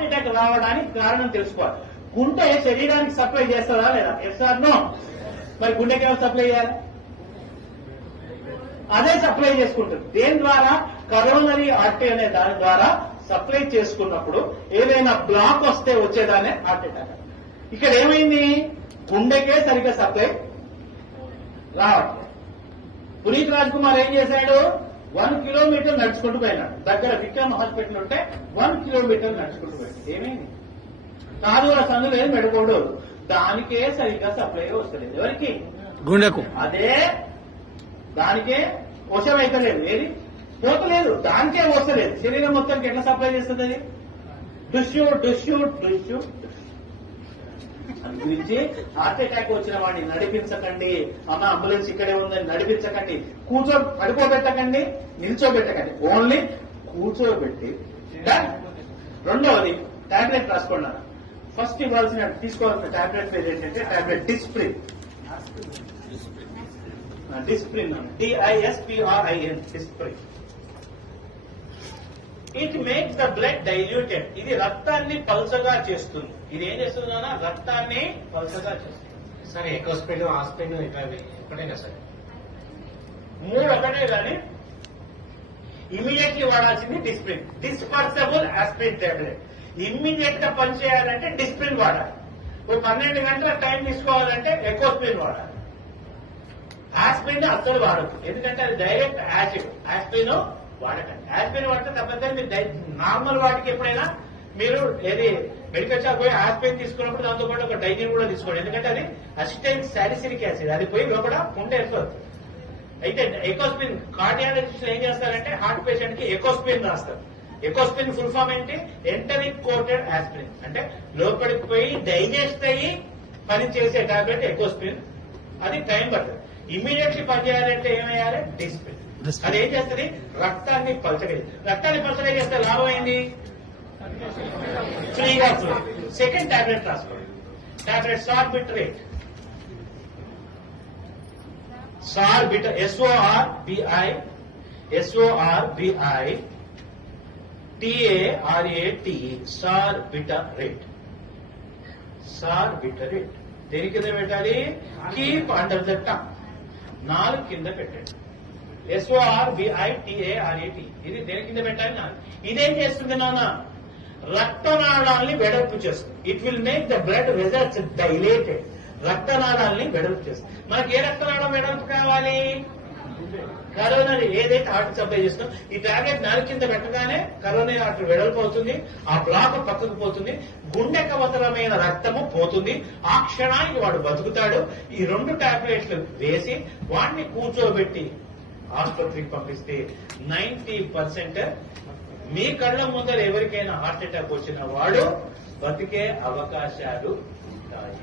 Heart attack రావడానికి కారణం తెలుసుకోవాలి. గుండె శరీరానికి సప్లై చేస్తుందా లేదా? Yes or no? మరి గుండెకి ఏమైనా సప్లై చేయాలి? అదే సప్లై చేసుకుంటుంది. దేని ద్వారా? కరోనరీ ఆర్టరీ అనే దాని ద్వారా సప్లై చేసుకున్నప్పుడు ఏదైనా బ్లాక్ వస్తే వచ్చేదానే హార్ట్ అటాక్. ఇక్కడ ఏమైంది? గుండెకే సరిగ్గా సప్లై రావట్లేదు. పునీత్ రాజ్ కుమార్ ఏం చేశాడు? 1 కిలోమీటర్ నడుచుకుంటూ పోయినాడు. దగ్గర విక్రమ్ హాస్పిటల్ ఉంటే 1 కిలోమీటర్ నడుచుకుంటూ పోయాడు. ఏమైంది? కాదు ఆ సందులు ఏం పెడకూడదు, దానికే సరిగ్గా సప్లై వస్తలేదు. ఎవరికి? గుండెకు. అదే దానికే వశం అయితలేదు. ఏది పోతలేదు, దానికే వస్తలేదు. శరీరం మొత్తానికి ఎట్లా సప్లై చేస్తుంది అది? డుష్యూ డుష్యూ డుష్యూ. గురించి హార్ట్ అటాక్ వచ్చిన వాడిని నడిపించకండి. అమ్మ అంబులెన్స్ ఇక్కడే ఉందని నడిపించకండి. పడుకోబెట్టకండి, నిల్చోబెట్టకండి. ఓన్లీ కూర్చోబెట్టి. రెండవది టాబ్లెట్ రాసుకోండి. ఫస్ట్ తీసుకోవాల్సిన టాబ్లెట్ పేరు ఏంటంటే tablet Disprin. Disprin, DISPRIN, Disprin. It makes the blood diluted. ఇది రక్తాన్ని పల్చగా చేస్తుంది. ఇది ఏం చేస్తుంది? రక్తాన్ని పల్చగా చేస్తుంది. సరే, ఎకోస్పిన్, ఆస్పిన్ ఎక్కడైనా సరే 3 ఒకటే కానీ ఇమీడియట్లీ వాడాల్సింది Disprin. Dispersible aspirin tablet. Immediate గా పనిచేయాలంటే డిస్ప్రిన్ వాడాలి. 12 గంటల టైం తీసుకోవాలంటే ఎకోస్పిన్ వాడాలి. ఆస్పిరిన్ అస్సలు వాడదు, ఎందుకంటే అది డైరెక్ట్ యాసిడ్. ఆస్పిరిన్ వాడకండి. ఆస్పిరిన్ వాడితే తప్పనిసరి మీరు నార్మల్ వాటికి ఎప్పుడైనా మీరు ఏది మెడికల్ షాప్ పోయి ఆస్పిరిన్ తీసుకున్నప్పుడు దాంతో పాటు ఒక డైజిన్ కూడా తీసుకోండి. ఎందుకంటే అది అసిటైల్ సాలిసిలిక్ యాసిడ్, అది పోయి లోపల ఉంటే ఎక్కువ. అయితే ఎకోస్పిన్ కార్డియాలజిస్ట్ ఏం చేస్తారంటే హార్ట్ పేషెంట్ కి ఎకోస్పిన్ రాస్తారు. ఎకోస్పిన్ ఫుల్ ఫామ్ ఏంటి? Enteric coated aspirin. అంటే లోపలికి పోయి డైజెస్ట్ అయ్యి పని చేసే టాబ్లెట్ ఎకోస్పిన్. అది టైం పడుతుంది. ఇమీడియట్లీ పనిచేయాలంటే ఏమయ్యాలి? డిస్ప్రిన్. అది ఏం చేస్తుంది? రక్తాన్ని పలచగా. రక్తాన్ని పలచగా చేస్తే లాభం ఏంది? ఫ్రీగా ఫ్లో. సెకండ్ టాబ్లెట్ రాసుకోండి. టాబ్లెట్ సార్బిట్రేట్. సార్బిటర్, SORBI TARATE, సార్బిటరేట్. సార్బిటరేట్ దేని కింద పెట్టాలి? Keep under the tongue. 4 కింద పెట్టండి. SORBITARAT. ఇది దేని కింద పెట్టాలి? 4. ఇదేం చేస్తుంది నాన్న? రక్తనాళాల్ని వెడల్పు చేస్తుంది. It will make the blood vessels dilated. రక్తనాళాల్ని వెడల్పు చేస్తుంది. మనకి ఏ రక్తనాళం వెడల్పు కావాలి? కరోనరీ ఏదైతే హార్ట్ సప్లై చేస్తుందో ఈ టాబ్లెట్ 4 కింద పెట్టగానే కరోనరీ హార్ట్ వెడల్పు అవుతుంది. ఆ బ్లాక్ పక్కకు పోతుంది. గుండెకు అవసరమైన రక్తము పోతుంది. ఆ క్షణానికి వాడు బతుకుతాడు. ఈ 2 టాబ్లెట్లు వేసి వాడిని కూర్చోబెట్టి ఆసుపత్రికి పంపిస్తే 90% మీ కళ్ళ ముందర ఎవరికైనా హార్ట్ అటాక్ వచ్చిన వాడు బతికే అవకాశాలు ఉంటాయి.